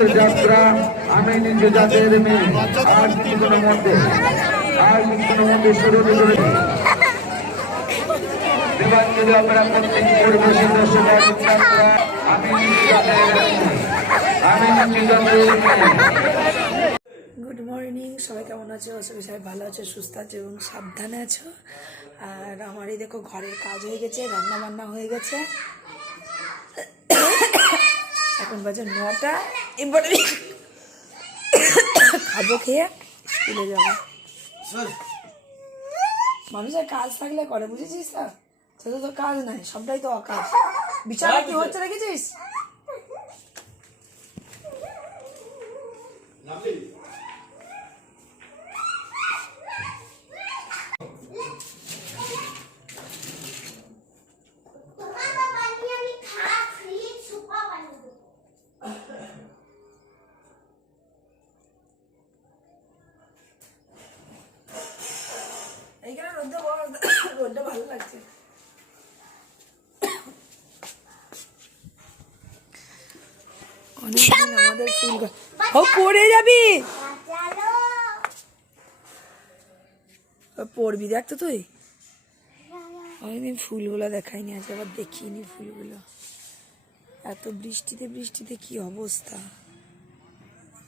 যাত্রা, আমি জাতের মধ্যে গুড মর্নিং সবাই কেমন আছো? করি সবাই ভালো আছো, সুস্থ আছো এবং সাবধানে আছো। আর আমার এই দেখো, ঘরের কাজ হয়ে গেছে রান্না বান্না হয়ে গেছে। এখন বাজে নটা। এবারে খাব খেয়ে স্কুলে যাব। মানুষের কাজ থাকলে করে বুঝেছিস না? সেটা তো কাজ নাই সবটাই তো অকাজ। বিচার কি হচ্ছে। রেখেছিস রোদটা ভালো লাগছে অনেকদিন আমাদের ফুল ও পড়ে যাবি। পড়বি দেখ তো তুই অনেকদিন ফুলগুলো দেখাইনি আজ আবার দেখিনি ফুলগুলো এত বৃষ্টিতে বৃষ্টিতে কি অবস্থা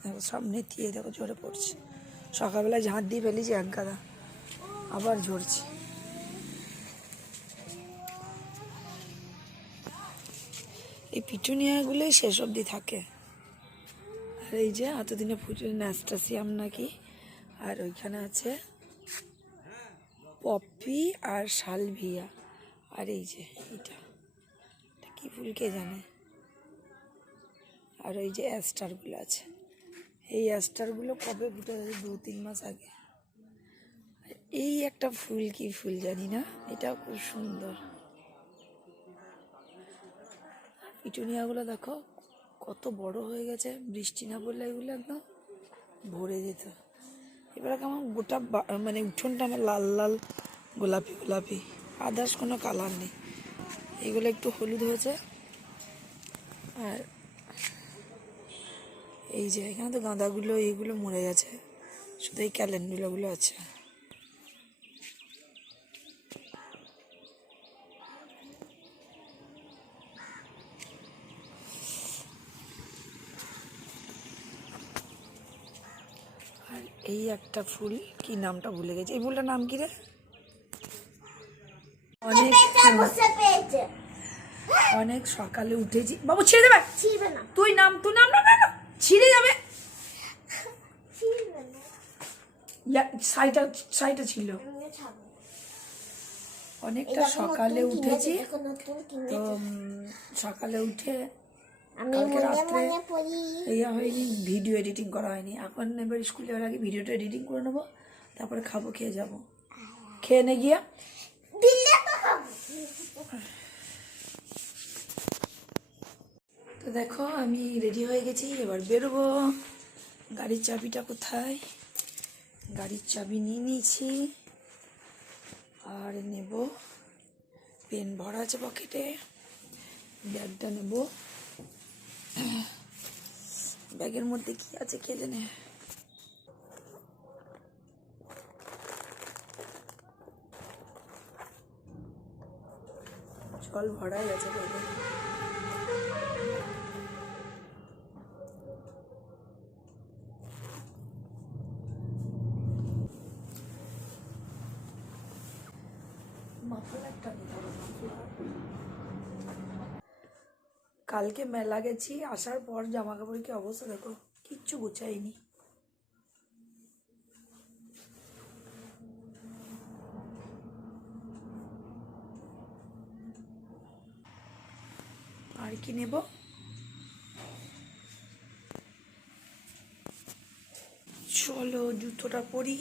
দেখো সব নেতিয়ে দেখো ঝরে পড়ছে সকালবেলা ঝাঁট দিয়ে ফেলেছি এক গাদা আবার ঝরছে পিটুনিয়াগুলোই শেষ অবধি থাকে। আর এই যে এতদিনে পুজো ন্যাস্টাসিয়াম নাকি, আর ওইখানে আছে পপি আর সালভিয়া। আর এই যে এটা এটা কি ফুল কে জানে? আর ওই যে অ্যাস্টারগুলো আছে। এই অ্যাস্টারগুলো কবে ফুটে গেছে দু তিন মাস আগে? এই একটা ফুল কি ফুল জানি না, এটাও খুব সুন্দর। পিটুনিয়াগুলো দেখো, কত বড় হয়ে গেছে, বৃষ্টি না পড়লে এগুলো একদম ভরে যেত। এবার আমার গোটা মানে উঠোনটা আমার লাল লাল, গোলাপি গোলাপি, আদার্স কোনো কালার নেই। এগুলো একটু হলুদ হয়েছে। আর এই যে এখানে তো গাঁদাগুলো, এইগুলো মরে গেছে। শুধু এই ক্যালেন্ডুলাগুলো আছে আর এই একটা ফুল কি নামটা ভুলে গেছি। এই ফুলটার নাম কি রে? অনেক। অনেক সকালে উঠেছি। বাবু ছেড়ে দেবে? ছিঁড়বে না, তুই নাম তুই নাম না না ছিঁড়ে যাবে। শাড়িটা ছিল অনেকটা সকালে উঠেছি। তো সকালে উঠে কালকে রাত্রে ইয়া হয়নি ভিডিও এডিটিং করা হয়নি। এখন এবার স্কুল যাওয়ার আগে ভিডিওটা এডিটিং করে নেব তারপরে খাব খেয়ে যাব। খেয়ে নে গিয়া। তো দেখো আমি রেডি হয়ে গেছি এবার বেরোবো। গাড়ির চাবিটা কোথায়? গাড়ির চাবি নিয়ে নিয়েছি। আর নেব পেন ভরা আছে পকেটে ব্যাগটা নেব। ব্যাগের মধ্যে কি আছে কে জানে? জল ভরাই আছে ব্যাগে মাফলারটা নিতে হবে, মাফলার। কালকে মেলা গেছি, আসার পর জামা কাপড় কি অবস্থা দেখো, কিচ্ছু গুছাইনি। আর কি নেব? চলো, জুতোটা পরি।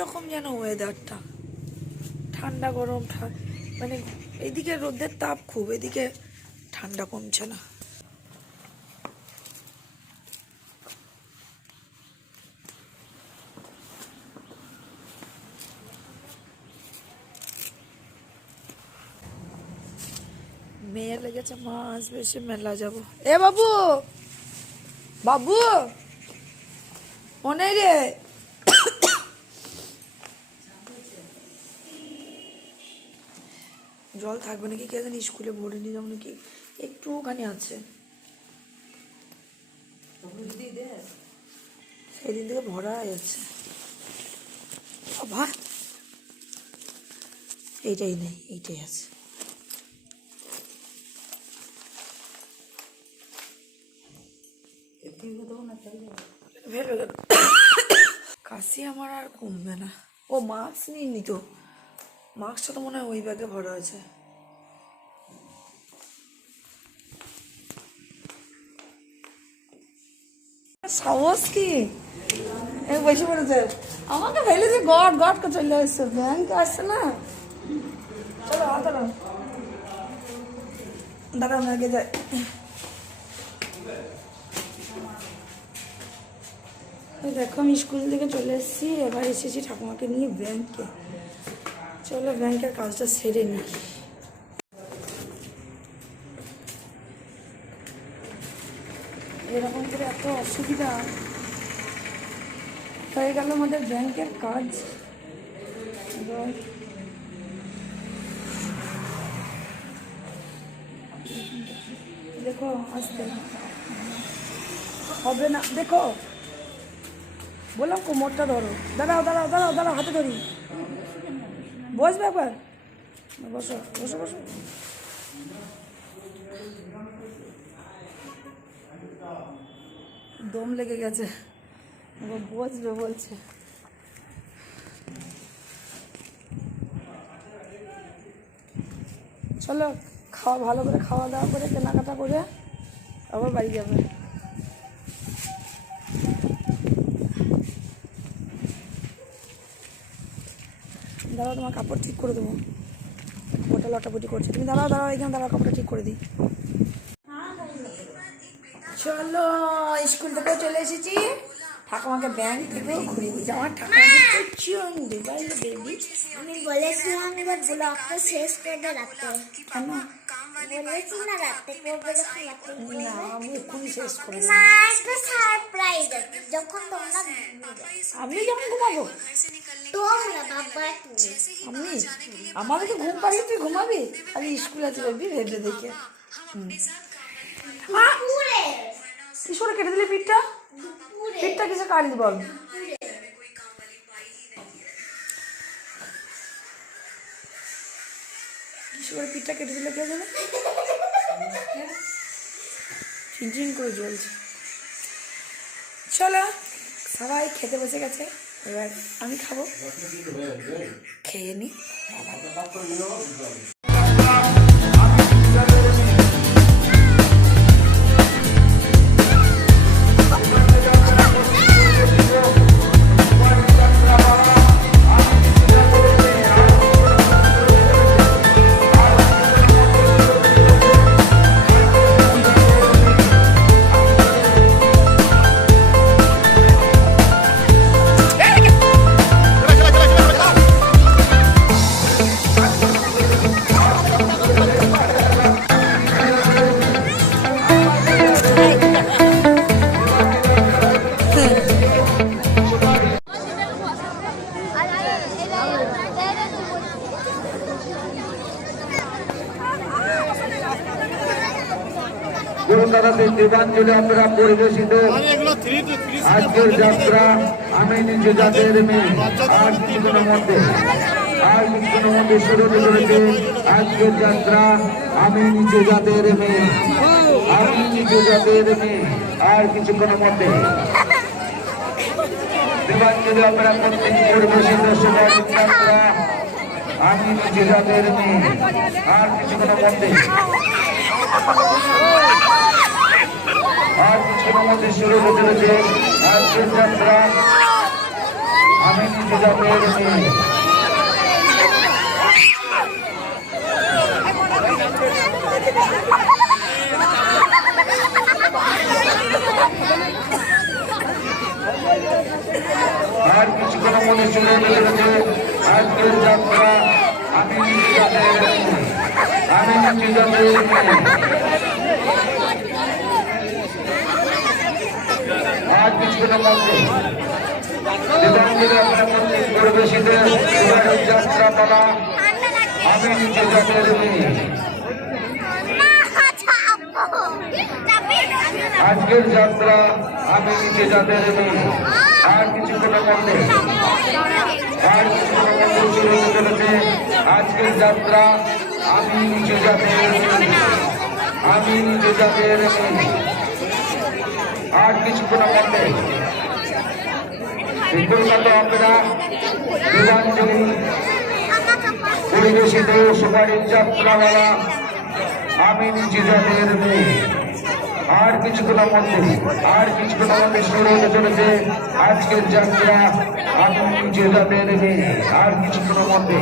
কি রকম যেন ওয়েদারটা ঠান্ডা, গরম মানে এইদিকে রোদের তাপ খুব, এদিকে ঠান্ডা কমছে না। মেয়ে লেগেছে, মা আসবে, এসে মেলা যাব। এ বাবু! বাবু! মনে রে! জল থাকবে নাকি কে জানি স্কুলে ভরে নিয়ে যাব নাকি? একটুখানি আছে। সেদিন থেকে ভরা যাচ্ছে। বাবা! এইটাই নেই এইটাই আছে। কাশি আমার আর কমবে না। ও মাস্ক নিয়ে তো। মাস্কটা তো মনে হয় ওই ব্যাগে ভরা আছে। সাহস কি? বসে পড়েছে আমাকে ফেলে যে গড গড কে চলে আসছে। ব্যাংক আসছে না। চলো, হাত দাঁড়াও দাঁড়াও, আমি আগে যাই। দেখো, আমি স্কুল থেকে চলে এসেছি। এবার এসেছি ঠাকুমাকে নিয়ে ব্যাংকে। চলো, ব্যাংকের কাজটা সেরে নিই এরকম করে এত অসুবিধা। হয়ে গেল আমাদের ব্যাংকের কাজ। এবার দেখো, আসতে। হবে না, দেখো। বললাম কোমরটা ধরো। দাঁড়াও দাঁড়াও দাঁড়াও দাঁড়াও, হাতে ধরি। বসবে একবার বসো বসো বসো। দম লেগে গেছে। বসবে বলছে। চলো, খাওয়া, ভালো করে খাওয়া দাওয়া করে কেনাকাটা করে আবার বাড়ি যাবে। দাঁড়াও, তোমার কাপড় ঠিক করে দেবো। ওটা লটাপটি করছে। তুমি দাঁড়াও দাঁড়াও এখানে দাঁড়াও, কাপড়টা ঠিক করে দিই। চলো, স্কুল থেকে চলে এসেছি। ঠাকুমাকে ব্যাংক থেকে ঘুরিয়ে দিয়েছি আমার ঠাকুমা আমি বলেছিলাম এবার ব্লগটা শেষ করে রাখতে। কেন? বলেছি না রাতে করবে যখন রাতে করবে। না আমি এক্ষুনি শেষ করে না একটা সারপ্রাইজ আছে যখন তোমরা আমি যখন ঘুমাবো। তোমরা বাবা তুমি। আমি আমাদেরকে ঘুম পাড়িয়ে তুই ঘুমাবি? আমি স্কুল বেবি। ভেবে দেখে! কিশোরে কেটে দিলি পিঠটা? পিঠটা কিসে কাটলি বল? কিশোরের পিঠটা কেটে দিলে কে জানে? চিনচিন করে জ্বলছে। চলো, সবাই খেতে বসে গেছে। এবার আমি খাব। খেয়ে নি। কলকাতাতে দেবাঞ্জলি আপনারা পরিবেশিত। আজকের যাত্রা আমি নিজে জাতের মেয়ে। আর কিছুক্ষণের মধ্যে আর কিছুক্ষণের মধ্যে শুরু চলেছে। আজকের যাত্রা আমি নিজে জাতের মেয়ে। আমি নিজে জাতের মেয়ে। আর কিছুক্ষণের মধ্যে। দেবাঞ্জলি আপনারা প্রত্যেক পরিবেশিত সময় যাত্রা আমি নিজে জাতের মেয়ে। আর কিছুক্ষণের মধ্যে। আর কিছুক্ষণের শুরু হতে চলেছে আজকের যাত্রা আমি নিজে যাবের আর কিছুক্ষণ মনে শুনে চলেছে আজকের যাত্রা আমি নিচে যাদের আর মন্দির পরিবেশিত যাত্রা পালা আমি যাদের মেয়ে আজকের যাত্রা আমি নিচে যাদের আর কিছুক্ষণের মধ্যে আর শুরু চলেছে আজকের যাত্রা আমি মেয়ে আমি মেয়ে আর কিছুক্ষণের মধ্যে কলকাতা অপেরা বিমানজনী পরিবেশিত সুপারির যাত্রাওয়ালা আমি মেয়ে। আর কিছুক্ষণের মধ্যে আর কিছুক্ষণের মধ্যে শুরু হতে চলেছে আজকের যাত্রা আমি মেয়ে। আর কিছুক্ষণের মধ্যে